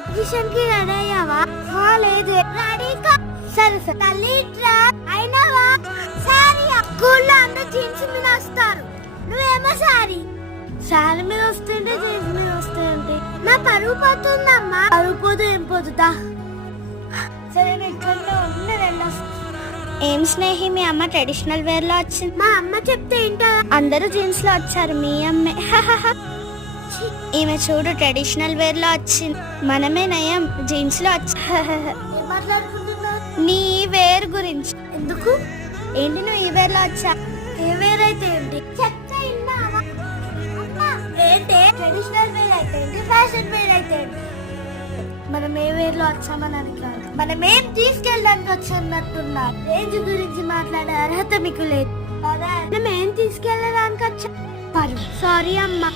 Exhibition కి ready అయ్యావా? లేదు. రెడీ సరే సరే తల్లి అయినావా? సారీ స్కూల్లో అందరూ జీన్స్ మీద వస్తారు, నువ్వేమో సారీ మీద వస్తుంటే జీన్స్ మీద వస్తుంటే నా పరుగు పోతుందమ్మా. పరుగు పోదు ఏం పోతుందా? సరే ఇక్కడ ఏం స్నేహి మీ అమ్మ ట్రెడిషనల్ వేర్ లో వచ్చింది? మా అమ్మ చెప్తే ఏంటో అందరూ జీన్స్ లో వచ్చారు, మీ అమ్మే. ఈమె చూడు ట్రెడిషనల్ వేర్ లో వచ్చింది, మనమే నయం జీన్స్ లో వచ్చి. నీ వేర్ గురించి ఎందుకు? ఏంటి నువ్వు ఈ వేర్ లో వచ్చా? ఏ వేర్ అయితే ఏంటి? ట్రెడిషనల్ వేర్ అయితే ఏంటి, ఫ్యాషన్ వేర్ అయితే ఏంటి? మనం ఏ వేర్ లో వచ్చామని అనుకోవాలి, మనం ఏం తీసుకెళ్ళడానికి వచ్చినట్టున్నా. రేంజ్ గురించి మాట్లాడే అర్హత మీకు లేదు. మనం ఏం తీసుకెళ్ళడానికి వచ్చా? సారీ అమ్మా.